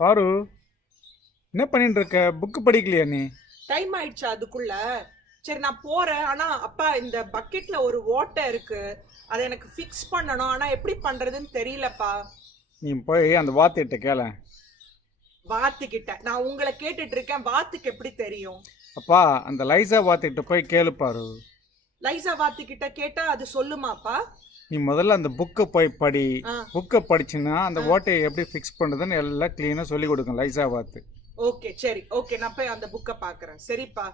பாரு, என்ன பண்ணிட்டு இருக்க? புக்கு படிக்கலையா நீ? டைம் ஆயிடுச்சா அதுக்குள்ள? சரி நான் போறேன். ஆனா அப்பா இந்த பக்கெட்ல ஒரு ஓட்டை இருக்கு. அதை எனக்கு ஃபிக்ஸ் பண்ணணும். ஆனா எப்படி பண்றதுன்னு தெரியலப்பா. நீ போய் அந்த வாத்திட்ட கேள. வாத்துக்கிட்ட நான் உங்களை கேட்டுட்டு இருக்கேன். வாத்துக்கு எப்படி தெரியும்? அப்பா, அந்த லைசா வாத்திட்ட போய் கேளு பாரு. லைசா வாத்துக்கிட்ட கேட்டா அது சொல்லுமாப்பா? நீ முதல்ல அந்த புக்கை போய் படி. ஆ. புக்கை படிச்சுன்னா அந்த ஆ. ஓட்டையை எப்படி ஃபிக்ஸ் பண்ணுறதுன்னு எல்லாம் க்ளீனாக சொல்லி கொடுக்கும் லைசா வாத்து. ஓகே சரி, ஓகே நான் போய் அந்த புக்கை பார்க்கறேன். சரிப்பா.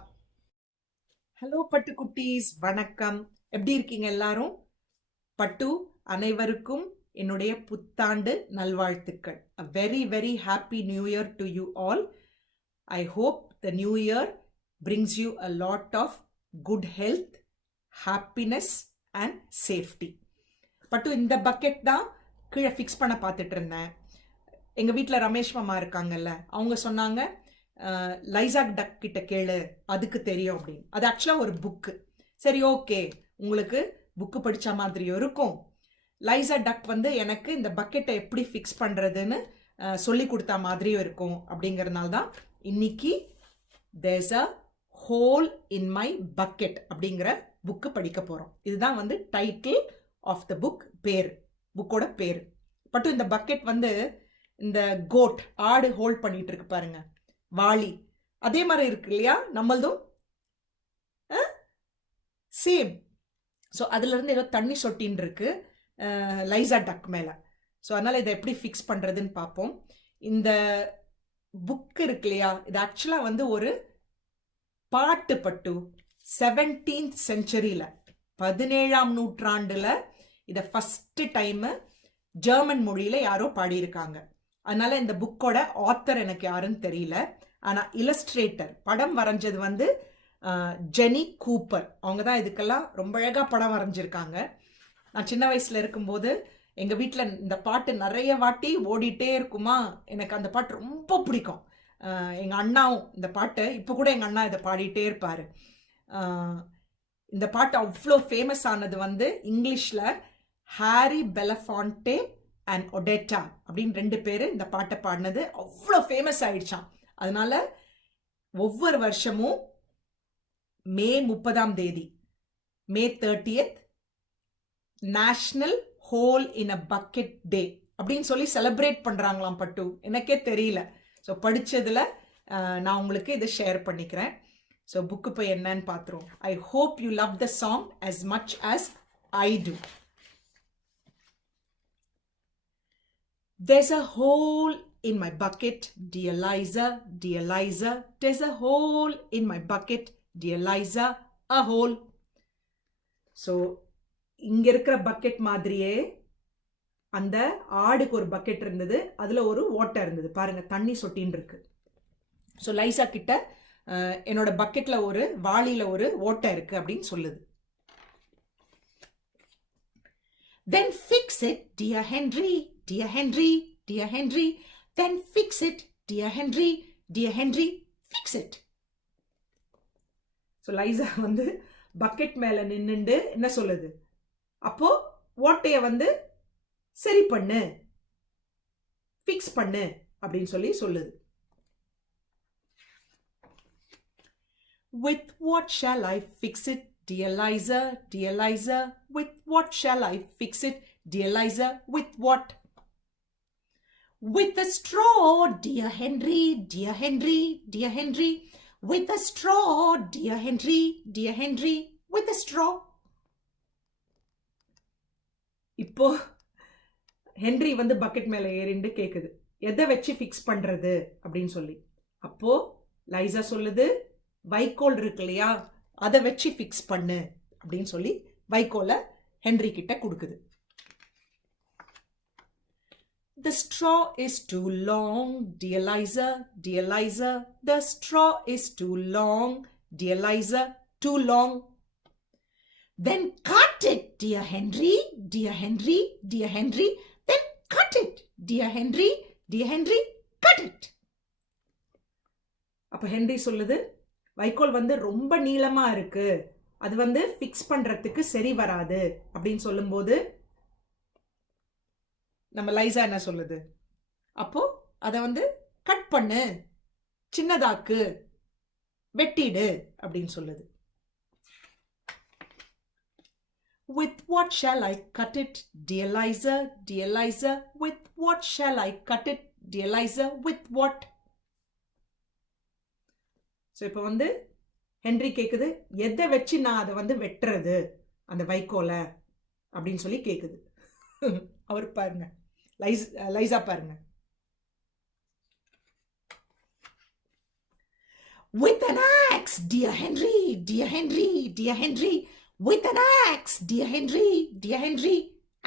ஹலோ பட்டு குட்டீஸ், வணக்கம். எப்படி இருக்கீங்க எல்லாரும்? பட்டு அனைவருக்கும் என்னுடைய புத்தாண்டு நல்வாழ்த்துக்கள். A very very happy new year to you all. I hope the new year brings you a lot of good health, happiness and safety. பட்டு இந்த பக்கெட் தான் கீழே ஃபிக்ஸ் பண்ண பார்த்துட்டு இருந்தேன். எங்கள் வீட்டில் ரமேஷ் மாமா இருக்காங்கல்ல, அவங்க சொன்னாங்க லைசாக் டக் கிட்ட கேளு, அதுக்கு தெரியும் அப்படின்னு. அது ஆக்சுவலாக ஒரு புக்கு. சரி ஓகே, உங்களுக்கு புக்கு படித்த மாதிரியும் இருக்கும். லைசா டக் வந்து எனக்கு இந்த பக்கெட்டை எப்படி ஃபிக்ஸ் பண்ணுறதுன்னு சொல்லி கொடுத்தா மாதிரியும் இருக்கும். அப்படிங்கிறதுனால தான் இன்னைக்கு there's a whole in my bucket அப்படிங்கிற புக்கு படிக்க போகிறோம். இதுதான் வந்து டைட்டில் ஆஃப் த புக், பேர், புக்கோட பேர். பட்டு இந்த பக்கெட் வந்து இந்த கோட், ஆடு ஹோல்ட் பண்ணிட்டு இருக்கு பாருங்க, வாளி, அதே மாதிரி இருக்கு இல்லையா நம்மளதும்? சேம். ஸோ அதுலேருந்து ஏதோ தண்ணி சொட்டின்னு இருக்கு லைசா டக் மேலே. ஸோ அதனால் இதை எப்படி ஃபிக்ஸ் பண்ணுறதுன்னு பார்ப்போம். இந்த புக் இருக்கு இல்லையா, இது ஆக்சுவலாக வந்து ஒரு பாட்டு. பட்டு 17th centuryல, 17ஆம் நூற்றாண்டில் இதை ஃபஸ்ட்டு டைமு ஜெர்மன் மொழியில் யாரோ பாடியிருக்காங்க. அதனால் இந்த புக்கோட ஆத்தர் எனக்கு யாருன்னு தெரியல. ஆனால் இலஸ்ட்ரேட்டர், படம் வரைஞ்சது வந்து ஜெனி கூப்பர். அவங்க தான் இதுக்கெல்லாம் ரொம்ப அழகாக படம் வரைஞ்சிருக்காங்க. நான் சின்ன வயசில் இருக்கும்போது எங்கள் வீட்டில் இந்த பாட்டு நிறைய வாட்டி ஓடிட்டே இருக்குமா. எனக்கு அந்த பாட்டு ரொம்ப பிடிக்கும். எங்கள் அண்ணாவும் இந்த பாட்டு, இப்போ கூட எங்கள் அண்ணா இதை பாடிட்டே இருப்பார். இந்த பாட்டு அவ்வளோ ஃபேமஸ் ஆனது வந்து இங்கிலீஷில் ஹாரி பெலஃபான்டே அண்ட் ஒடெட்டா அப்படின்னு 2 பேர் இந்த பாட்டை பாடினது அவ்வளோ ஃபேமஸ் ஆயிடுச்சான். அதனால ஒவ்வொரு வருஷமும் மே 30ஆம் தேதி, மே 30th நேஷ்னல் ஹோல் இன் அ பக்கெட் டே அப்படின்னு சொல்லி செலிப்ரேட் பண்ணுறாங்களாம் பட்டு. எனக்கே தெரியல. ஸோ படித்ததில் நான் உங்களுக்கு இதை ஷேர் பண்ணிக்கிறேன். ஸோ புக்கு போய் என்னன்னு பார்த்துருவோம். I hope you love the song as much as I do. There's a hole in my bucket, dear Liza, dear Liza. There's a hole in my bucket, dear Liza, a hole. So இங்கே இருக்கிற bucket மாதிரியே அந்த ஆடுக்கு ஒரு bucket இருந்தது, அதில் ஒரு ஓட்டை இருந்தது பாருங்க, தண்ணி சொட்டின்னு இருக்கு. ஸோ லைசா கிட்ட என்னோட பக்கெட்டில் ஒரு வாளியில் ஒரு ஓட்டை இருக்கு அப்படின்னு சொல்லுது. Then fix it, dear Henry, dear Henry, dear Henry. Then fix it, dear Henry, dear Henry, fix it. So Lisa வந்து பக்கெட் மேலே நின்றுண்டு என்ன சொல்லுது, அப்போ ஓட்டையை வந்து சரி பண்ணு, ஃபிக்ஸ் பண்ணு அப்படின்னு சொல்லி சொல்லுது. With what shall I fix it, dear Liza, dear Liza? With what shall I fix it, dear Liza? With what? With a straw, dear Henry, dear Henry, dear Henry. With a straw, dear Henry, dear Henry. With a straw. இப்போ Henry வந்து bucket மேலே ஏறிண்டு கேட்குது, எதை வச்சு fix பண்ணுறது அப்படின்னு சொல்லி. அப்போ லைசா சொல்லுது, வைக்கோல் இருக்கு இல்லையா, அதை வச்சு ஃபிக்ஸ் பண்ணு அப்படின்னு சொல்லி வைக்கோலை ஹென்ரி கிட்ட கொடுக்குது. The straw is too long, dear Liza, dear Liza. The straw is too long, dear Liza, too long. Then cut it, dear Henry, dear Henry, dear Henry. Then cut it, dear Henry, dear Henry, cut it. அப்போ Henry சொல்லுது, வைக்கோல் வந்து ரொம்ப நீளமாக இருக்கு, அது வந்து fix பண்ணுறதுக்கு சரி வராது அப்படின்னு சொல்லும்போது நம்ம லைசா என்ன சொல்லுது, அப்போ அதை வந்து கட் பண்ணு, சின்னதாக்கு, வெட்டிடு அப்படின்னு சொல்லுது. With what shall I cut it, dear Liza, dear Liza? With what shall I cut it, dear Liza? With what? So இப்போ வந்து ஹென்றி கேட்குது, எதை வச்சு நான் அதை வந்து வெட்டுறது அந்த வைக்கோல அப்படின்னு சொல்லி கேட்குது. அவர் பாருங்க, லைசா பாருங்க. With an axe, dear Henry, dear Henry, dear Henry. With an axe, dear Henry, dear Henry.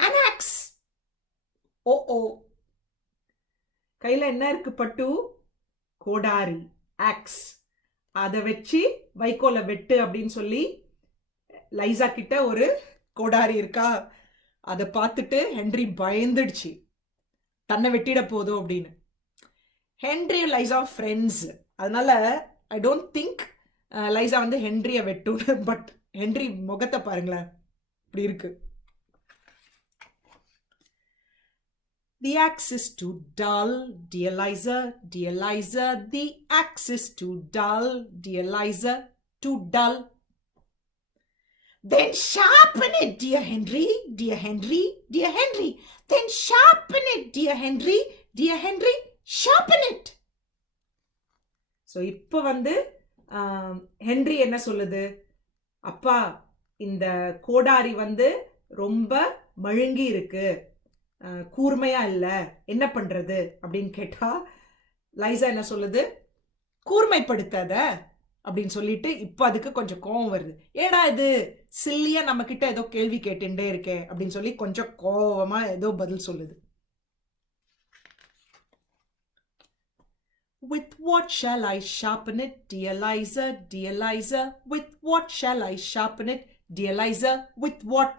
An axe. ஓ கையில் என்ன இருக்கு பட்டு? கோடாரி, ஆக்ஸ். அதை வச்சு வைக்கோல வெட்டு அப்படின்னு சொல்லி லைசா கிட்ட ஒரு கோடாரி இருக்கா. அதை பார்த்துட்டு ஹென்றி பயந்துடுச்சு, தன்னை வெட்டிட போதும் அப்படின்னு. ஹென்றி லைசா ஃப்ரெண்ட்ஸ், அதனால ஐ டோன்ட் திங்க் லைசா வந்து ஹென்ரியை வெட்டும். பட் ஹென்றி முகத்தை பாருங்களேன், இப்படி இருக்கு. The axe is too dull, dear Liza, dear Liza. The axe is too dull, dear Liza, too dull. Then sharpen it, dear Henry, dear Henry, dear Henry. Then sharpen it, dear Henry, dear Henry, sharpen it. So இப்போ வந்து Henry என்ன சொல்லுது? அப்பா, இந்த கோடாரி வந்து ரொம்ப மழுங்கி இருக்கு, கூர்மையா இல்ல, என்ன பண்றது அப்படின்னு கேட்டா லைசா என்ன சொல்லுது? கூர்மைப்படுத்தாத அப்படின்னு சொல்லிட்டு இப்போ அதுக்கு கொஞ்சம் கோவம் வருது. ஏடா இது சில்லியா நம்ம கிட்ட ஏதோ கேள்வி கேட்டுட்டே இருக்கே அப்படின்னு சொல்லி கொஞ்சம் கோவமா ஏதோ பதில் சொல்லுது. With what shall I sharpen it, dear Liza, dear Liza? With what shall I sharpen it, dear Liza? With what?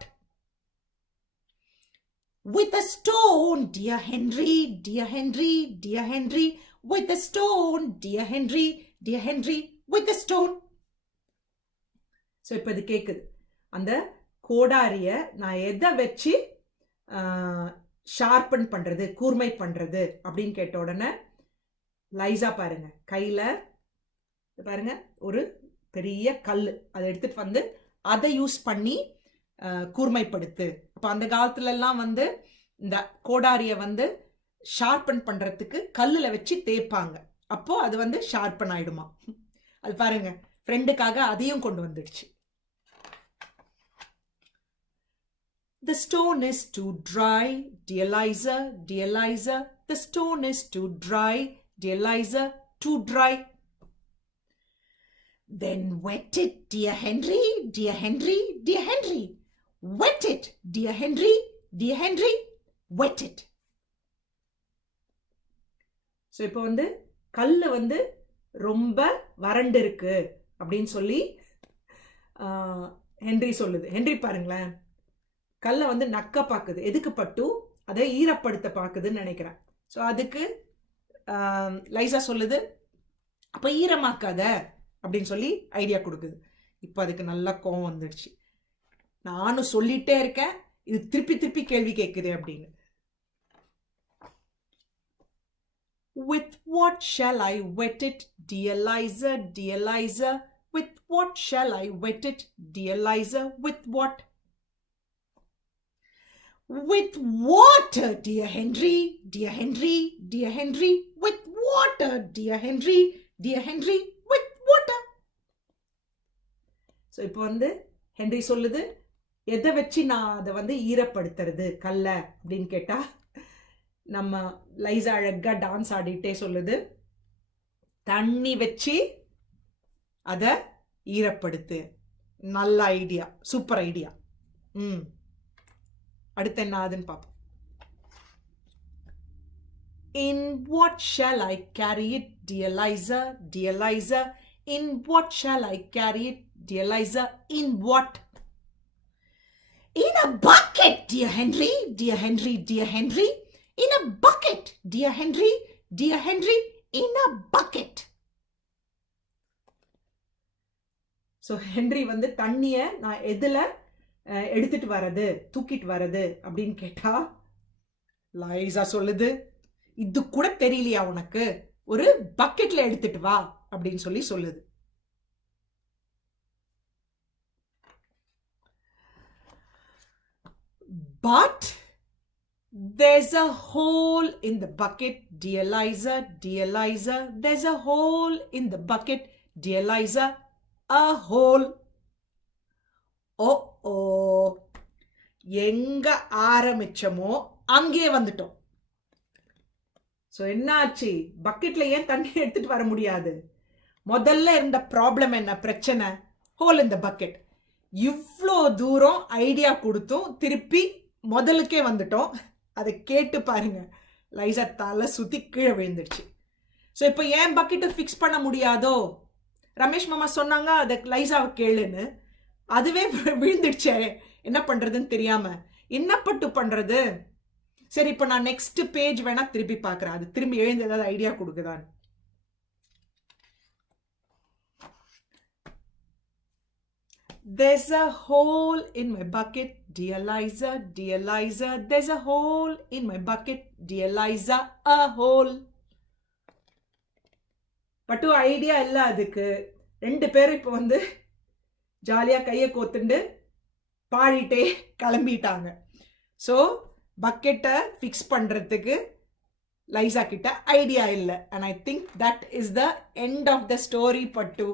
With a stone, dear Henry, dear Henry, dear Henry. With a stone, dear Henry, dear Henry. With a stone. So இப்போ இது கேட்குது, அந்த கோடாரியை நான் எதை வச்சு sharpen பண்ணுறது, கூர்மை பண்ணுறது அப்படின்னு கேட்ட உடனே லைசா பாருங்க, கையில் பாருங்க ஒரு பெரிய கல், அதை எடுத்துட்டு வந்து அதை யூஸ் பண்ணி கூர்மைப்படுத்து. அப்போ அந்த காலத்துலலாம் வந்து இந்த கோடாரியை வந்து ஷார்பன் பண்ணுறதுக்கு கல்லில் வச்சு தேய்ப்பாங்க. அப்போ அது வந்து ஷார்பன் ஆயிடுமா. அது பாருங்க, ஃப்ரெண்டுக்காக அதையும் கொண்டு வந்துடுச்சு. The stone is too dry, dear Liza, dear Liza. The stone is too dry, dear Liza, too dry. Then wet it, dear Henry, dear Henry, dear Henry. Wet it, dear Henry, dear Henry. Wet it. So இப்போ வந்து கல் வந்து ரொம்ப வறண்டு இருக்கு அப்படின்னு சொல்லி Henry சொல்லுது. ஹென்றி பாருங்களேன், கல்லை வந்து நக்க பார்க்குது. எதுக்கு பட்டு? அதை ஈரப்படுத்த பார்க்குதுன்னு நினைக்கிறேன். ஸோ அதுக்கு லைசா சொல்லுது, அப்போ ஈரமாக்காத அப்படின்னு சொல்லி ஐடியா கொடுக்குது. இப்போ அதுக்கு நல்லா கோவம் வந்துடுச்சு. நானும் சொல்லிட்டே இருக்கேன், இது திருப்பி திருப்பி கேள்வி கேட்குது அப்படின்னு. With what shall I wet it, dear Liza, dear Liza? With what shall I wet it, dear Liza? With what? With water, dear Henry, dear Henry, dear Henry. With water, dear Henry, dear Henry. With water. So இப்போ வந்து Henry சொல்லுது, எதை வச்சு நான் அதை வந்து ஈரப்படுத்துறது கல்ல அப்படின்னு கேட்டா நம்ம லைசா அழகா டான்ஸ் ஆடிட்டே சொல்லுது, தண்ணி வச்சு அதை ஈரப்படுத்து. நல்ல ஐடியா, சூப்பர் ஐடியா. அடுத்து என்ன ஆகுதுன்னு பார்ப்போம். In what shall I carry it, dear Liza, dear Liza? In what shall I carry it, dear Liza? In what? In a bucket, dear Henry, dear Henry, dear Henry. In a bucket, dear Henry, dear Henry. In a bucket. So Henry வந்து தண்ணியை நான் எதில் எடுத்துட்டு வர்றது, தூக்கிட்டு வர்றது அப்படின்னு கேட்டா லைசா சொல்லுது, இது கூட தெரியலையா உனக்கு ஒரு பக்கெட்ல எடுத்துட்டு வா அப்படின்னு சொல்லி சொல்லுது. But there's a hole in the bucket, dear Liza, dear Liza. There's a hole in the bucket, dear Liza. A hole. Oh oh. எங்க ஆரம்பிச்சமோ அங்கே வந்துட்டோம். ஸோ என்னாச்சு, பக்கெட்ல ஏன் தண்ணி எடுத்துட்டு வர முடியாது? முதல்ல இருந்த ப்ராப்ளம் என்ன, பிரச்சனை? ஹோல் இன் த பக்கெட். இவ்வளோ தூரம் ஐடியா கொடுத்தும் திருப்பி முதலுக்கே வந்துட்டோம். அதை கேட்டு பாருங்க, லைசா தலை சுத்தி கீழே விழுந்துடுச்சு. ஸோ இப்போ ஏன் பக்கெட்டை ஃபிக்ஸ் பண்ண முடியாதோ? ரமேஷ் மாமா சொன்னாங்க அதை லைசாவை கேளுன்னு, அதுவே விழுந்துடுச்சே, என்ன பண்றதுன்னு தெரியாம என்ன பட்டு பண்றது? சரி, இப்போ நான் நெக்ஸ்ட் பேஜ் வேணா திருப்பி பார்க்குறேன், அது திரும்பி எழுந்து ஏதாவது idea கொடுக்குதான். There's a hole in my bucket, dear Liza, dear Liza. There's a hole in my bucket, dear Liza, a hole. பட்டு ஐடியா இல்லை அதுக்கு. ரெண்டு பேரும் இப்போ வந்து ஜாலியாக கையை கோத்துண்டு பாடிட்டே கிளம்பிட்டாங்க. ஸோ பக்கெட்டை ஃபிக்ஸ் பண்ணுறதுக்கு லைசா கிட்ட ஐடியா இல்லை. And I think that is the end of the story but,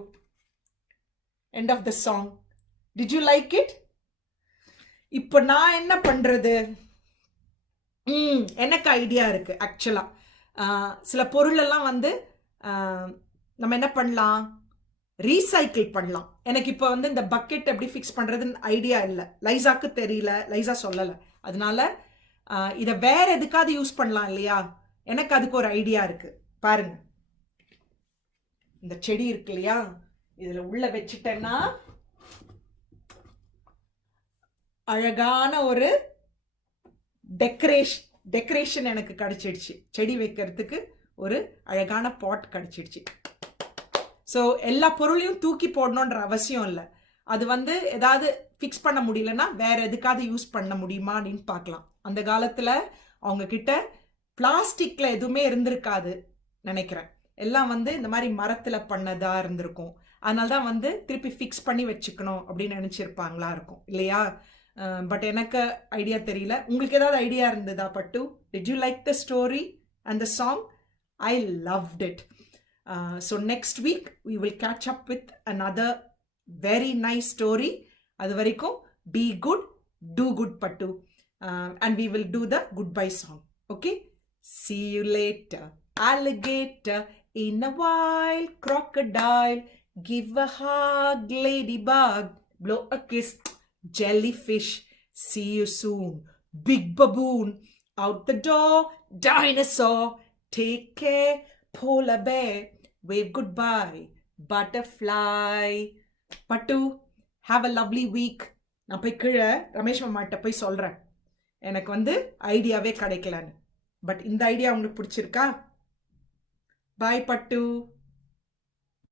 end of the song. Did you like it? இப்போ நான் என்ன பண்ணுறது? எனக்கு ஐடியா இருக்கு. ஆக்சுவலாக சில பொருளெல்லாம் வந்து நம்ம என்ன பண்ணலாம், ரீசைக்கிள் பண்ணலாம். எனக்கு இப்போ வந்து இந்த பக்கெட் எப்படி ஃபிக்ஸ் பண்ணுறதுன்னு ஐடியா இல்லை, லைசாக்கு தெரியல, லைசா சொல்லலை. அதனால இதை வேற எதுக்காவது யூஸ் பண்ணலாம் இல்லையா? எனக்கு அதுக்கு ஒரு ஐடியா இருக்கு. பாருங்க, இந்த செடி இருக்கு இல்லையா, இதில் உள்ள வச்சுட்டேன்னா அழகான ஒரு டெக்கரேஷன் எனக்கு கிடைச்சிடுச்சு. செடி வைக்கிறதுக்கு ஒரு அழகான பாட் கிடைச்சிடுச்சு. ஸோ எல்லா பொருளையும் தூக்கி போடணுன்ற அவசியம் இல்லை. அது வந்து ஏதாவது ஃபிக்ஸ் பண்ண முடியலன்னா வேற எதுக்காவது யூஸ் பண்ண முடியுமா அப்படின்னு பார்க்கலாம். அந்த காலத்தில் அவங்க கிட்ட பிளாஸ்டிக்ல எதுவுமே இருந்திருக்காது நினைக்கிறேன். எல்லாம் வந்து இந்த மாதிரி மரத்தில் பண்ணதா இருந்திருக்கும். அதனால தான் வந்து திருப்பி ஃபிக்ஸ் பண்ணி வச்சுக்கணும் அப்படின்னு நினச்சிருப்பாங்களா இருக்கும் இல்லையா? பட் எனக்கு ஐடியா தெரியல. உங்களுக்கு ஏதாவது ஐடியா இருந்ததா பட்டு? Did you like the story and the song? I loved it. So next week we will catch up with another very nice story. அது வரைக்கும் be good, do good Pattu. And we will do the goodbye song. Okay? See you later. Alligator in a while. Crocodile give a hug. Ladybug blow a kiss. Jellyfish see you soon. Big baboon out the door. Dinosaur take care. Polar bear wave goodbye. Butterfly. Pattu, have a lovely week. நான் போய் கீழே ரமேஷ் மாமாட்ட போய் சொல்கிறேன், எனக்கு வந்து ஐடியாவே கிடைக்கலன்னு. பட் இந்த ஐடியா உங்களுக்கு பிடிச்சிருக்கா? பாய் பட்டு.